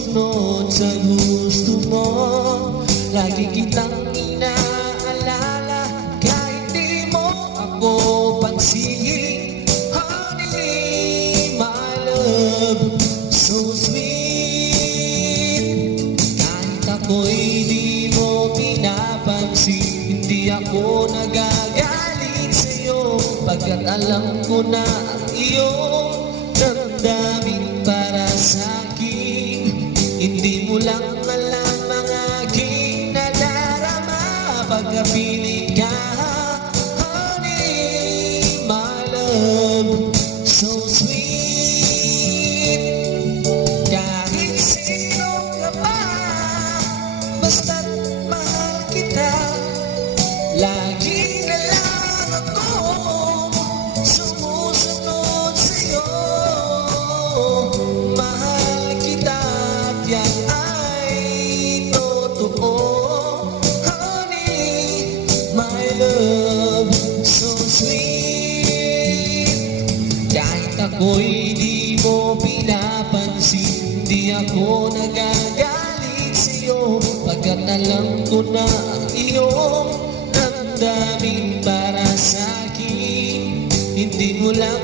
sumusunod sa gusto mo. Lagi kitang inaalala kahit di mo ako pansinin. Honey, my love, so sweet. Kahit ako'y di mo pinapansin, hindi ako nagagalit sa'yo, pagkat alam ko na ang iyong damdamin para sa'kin. Hindi mo lang alam ang aking nadarama pagkapilit ka. Honey, my love, so sweet. Kahit sino ka pa, basta't mahal kita, lagi na lang ako sumusunod sa'yo. Mahal kita at yan ay totoo. Honey, my love, so sweet. Kahit ako'y di mo pinapansin, di ako nagagalit sa'yo, pagkat alam ko na ang iyong damdamin para sa'kin. Hindi mo lang